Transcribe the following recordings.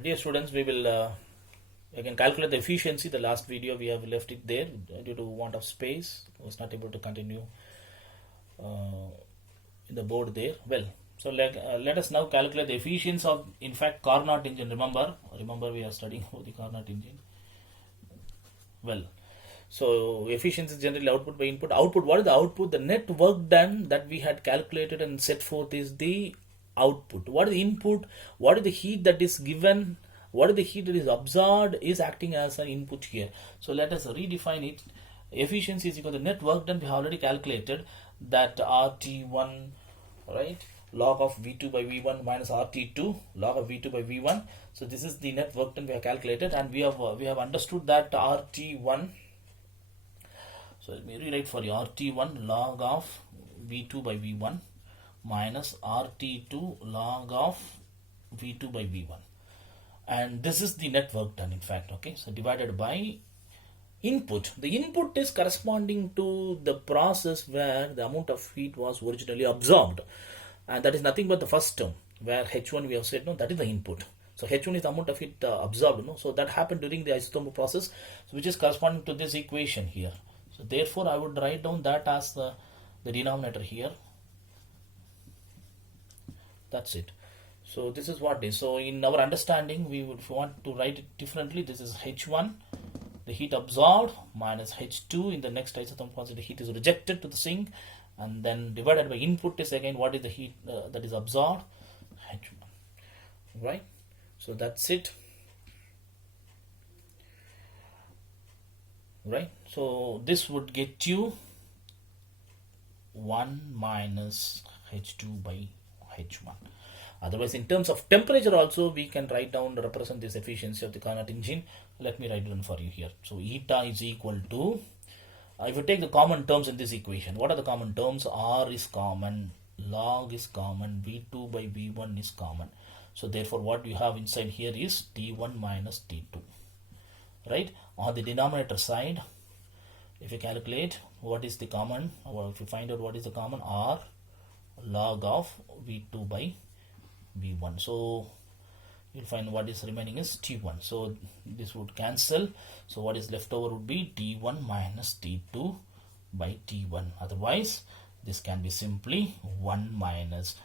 Dear students, we will again calculate the efficiency. The last video we have left it there due to want of space. I was not able to continue in the board there. Well, so let us now calculate the efficiency of, in fact, Carnot engine. Remember we are studying about the Carnot engine. Well, so efficiency is generally output by input. Output, what is the output? The net work done that we had calculated and set forth is the output. What is the input? What is the heat that is given? What is the heat that is absorbed is acting as an input here. So let us redefine it. Efficiency is equal to net work done. We have already calculated that RT1, right? Log of V2 by V1 minus RT2 log of V2 by V1. So this is the net work done we have calculated, and we have understood that RT1. So let me rewrite for you. RT1 log of V2 by V1 minus RT2 log of V2 by V1, and this is the net work done, in fact. Okay, so divided by input. The input is corresponding to the process where the amount of heat was originally absorbed, and that is nothing but the first term where H1 we have said, no, that is the input. So H1 is the amount of heat absorbed, no? So that happened during the isothermal process, so which is corresponding to this equation here. So therefore I would write down that as the denominator here. That's it. So this is what it is. So in our understanding, we would, if we want to write it differently, this is H1, the heat absorbed, minus H2 in the next isothermal process, the heat is rejected to the sink, and then divided by input is again what is the heat that is absorbed, H1, right? So that's it, right? So this would get you 1 minus H2 by H1. Otherwise, in terms of temperature also, we can write down, represent this efficiency of the Carnot engine. Let me write it down for you here. So eta is equal to, if you take the common terms in this equation, what are the common terms? R is common, log is common, V2 by V1 is common. So therefore what you have inside here is T1 minus T2, right? On the denominator side, if you calculate what is the common, or if you find out what is the common, R log of V2 by V1. So you'll find what is remaining is T1. So this would cancel. So what is left over would be T1 minus T2 by T1. Otherwise, this can be simply 1 minus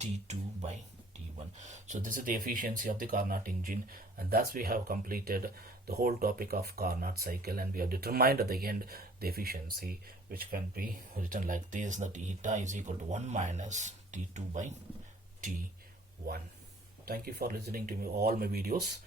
T2 by T1. So this is the efficiency of the Carnot engine, and thus we have completed the whole topic of Carnot cycle, and we have determined at the end the efficiency, which can be written like this, that eta is equal to 1 minus T2 by T1. Thank you for listening to me all my videos.